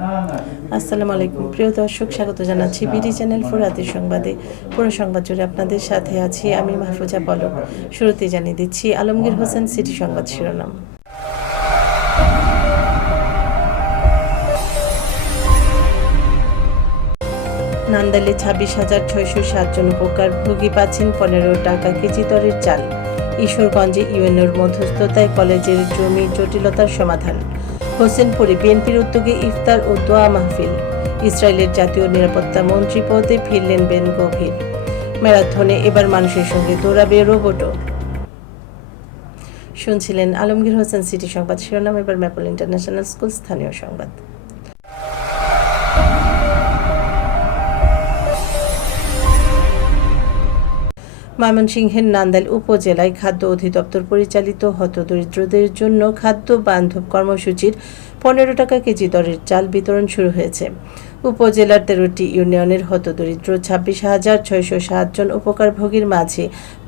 আসসালামু আলাইকুম। প্রিয় দর্শক স্বাগত জানাচ্ছি বিডি চ্যানেল ফোর রাতের সংবাদে। পুরো সংবাদ জুড়ে আপনাদের সাথে আছি আমি মাহফুজা পলক। শুরুতে জানিয়ে দিচ্ছি আলমগীর হোসেন সিটি সংবাদ শিরোনাম। নান্দালে ছাব্বিশ হাজার ছয়শো সাতজন উপকার ভোগী পাচ্ছেন পনেরো টাকা কেজি দরের চাল। ঈশ্বরগঞ্জে ইউএনওর মধ্যস্থতায় কলেজের জমি জটিলতার সমাধান। হোসেনপুরে বিএনপির উদ্যোগে ইফতার ও দোয়া মাহফিল। ইসরায়েলের জাতীয় নিরাপত্তা মন্ত্রী পদে ফিরলেন বেন গভীর। ম্যারাথনে এবার মানুষের সঙ্গে দৌড়াবে রোবটও। শুনছিলেন আলমগীর হোসেন, সিটি সংবাদ শিরোনাম, এবার ম্যাপল ইন্টারন্যাশনাল স্কুল, স্থানীয় সংবাদ। ময়মনসিংহের নান্দাইল উপজেলায় খাদ্য অধিদপ্তর পরিচালিত হতদরিদ্রদের জন্য খাদ্য বান্ধব কর্মসূচির পনেরো টাকা কেজি দরের চাল বিতরণ শুরু হয়েছে। উপজেলার তেরোটি ইউনিয়নের হতদরিদ্র ছাব্বিশ হাজার ছয়শো জন উপকারভোগীর মাঝে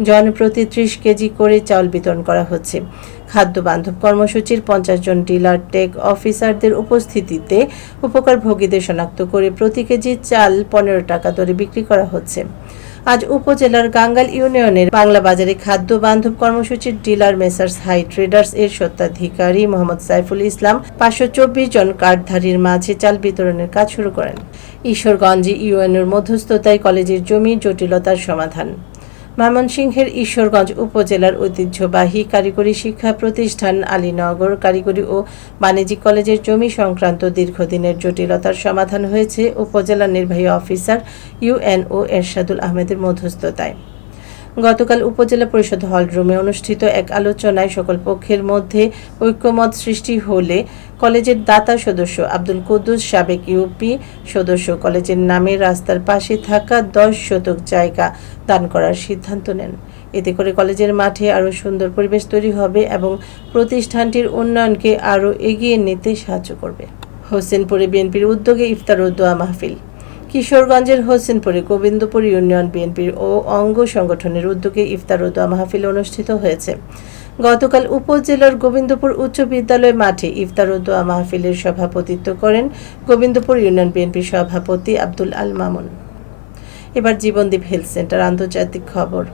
জনপ্রতি ত্রিশ কেজি করে চাল বিতরণ করা হচ্ছে। খাদ্য বান্ধব কর্মসূচির পঞ্চাশ জন ডিলার, টেক অফিসারদের উপস্থিতিতে উপকারভোগীদের শনাক্ত করে প্রতি কেজি চাল পনেরো টাকা দরে বিক্রি করা হচ্ছে। আজ উপজেলার গাঙ্গাল ইউনিয়নের বাংলা বাজারে খাদ্য বান্ধব কর্মসূচির ডিলার মেসার্স হাই ট্রেডার্স এর স্বত্বাধিকারী মোহাম্মদ সাইফুল ইসলাম পাঁচশো চব্বিশ জন কার্ডধারীর মাঝে চাল বিতরণের কাজ শুরু করেন। ঈশ্বরগঞ্জে ইউএনওর মধ্যস্থতায় কলেজের জমি জটিলতার সমাধান। ময়মনসিংহের ঈশ্বরগঞ্জ উপজেলার ঐতিহ্যবাহী কারিগরি শিক্ষা প্রতিষ্ঠান আলীনগর কারিগরি ও বাণিজ্যিক কলেজের জমি সংক্রান্ত দীর্ঘদিনের জটিলতার সমাধান হয়েছে। উপজেলা নির্বাহী অফিসার ইউএনও এরশাদুল আহমেদের মধ্যস্থতায়। গতকাল উপজেলা পরিষদ হল রুমে অনুষ্ঠিত এক আলোচনায় সকল পক্ষের মধ্যে ঐক্যমত সৃষ্টি হলে কলেজের দাতা সদস্য আব্দুল কুদ্দুস, সাবেক ইউপি সদস্য কলেজের নামে রাস্তার পাশে থাকা দশ শতক জায়গা দান করার সিদ্ধান্ত নেন। এতে করে কলেজের মাঠে আরও সুন্দর পরিবেশ তৈরি হবে এবং প্রতিষ্ঠানটির উন্নয়নকে আরও এগিয়ে নিতে সাহায্য করবে। হোসেনপুরে বিএনপির উদ্যোগে ইফতার ও দোয়া মাহফিল। কিশোরগঞ্জের হোসেনপুরে গোবিন্দপুর ইউনিয়ন বিএনপির ও অঙ্গ সংগঠনের উদ্যোগে ইফতার ও দোয়া মাহফিল অনুষ্ঠিত হয়েছে। গতকাল উপজেলার গোবিন্দপুর উচ্চ বিদ্যালয় মাঠে ইফতার ও দোয়া মাহফিলের সভাপতিত্ব করেন গোবিন্দপুর ইউনিয়ন বিএনপির সভাপতি আব্দুল আল মামুন। এবার জীবনদীপ হেলথ সেন্টার আন্তর্জাতিক খবর।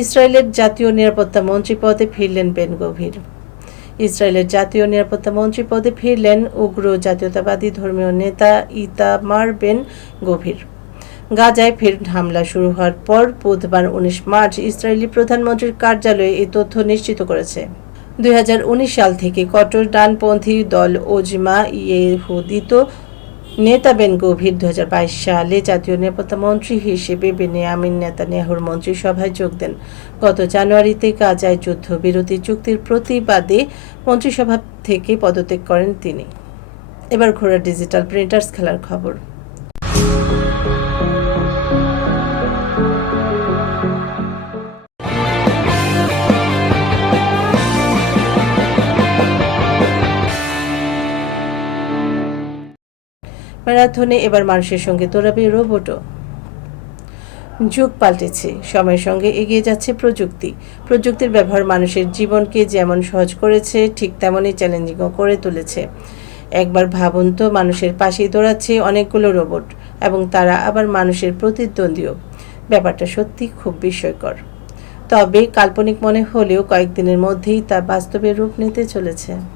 ইসরায়েলের জাতীয় নিরাপত্তা মন্ত্রী পদে ফিরলেন বেন গভীর। ইসরায়েলের জাতীয় নিরাপত্তা মন্ত্রী পদে ফিরলেন উগ্র জাতীয়তাবাদী ধর্মীয় নেতা ইতামার বেন গভীর। গাজায় ফের হামলা শুরু হওয়ার পর বুধবার উনিশ মার্চ ইসরায়েলি প্রধানমন্ত্রীর কার্যালয়ে এই তথ্য নিশ্চিত করেছে। দুই হাজার উনিশ সাল থেকে কট্টর ডানপন্থী দল ওজমা ইয়েহুদিত নেতা বেন গভীর দু হাজার বাইশ সালে জাতীয় নিরাপত্তা মন্ত্রী হিসেবে বেনিয়ামিন নেতানিয়াহুর মন্ত্রিসভায় যোগ দেন। গত জানুয়ারিতে গাজায় যুদ্ধবিরতি চুক্তির প্রতিবাদে মন্ত্রিসভা থেকে পদত্যাগ করেন তিনি। এবার ঘোরা ডিজিটাল প্রিন্টার্স খেলার খবর। ম্যারাথনে এবার মানুষের সঙ্গে দৌড়াবে রোবটও। যুগ পাল্টেছে, সময়ের সঙ্গে এগিয়ে যাচ্ছে প্রযুক্তি। প্রযুক্তির ব্যবহার মানুষের জীবনকে যেমন সহজ করেছে, ঠিক তেমনই চ্যালেঞ্জিংও করে তুলেছে। একবার ভাবুন তো, মানুষের পাশেই দৌড়াচ্ছে অনেকগুলো রোবট এবং তারা আবার মানুষের প্রতিদ্বন্দ্বীও। ব্যাপারটা সত্যি খুব বিস্ময়কর। তবে কাল্পনিক মনে হলেও কয়েকদিনের মধ্যেই তা বাস্তবে রূপ নিতে চলেছে।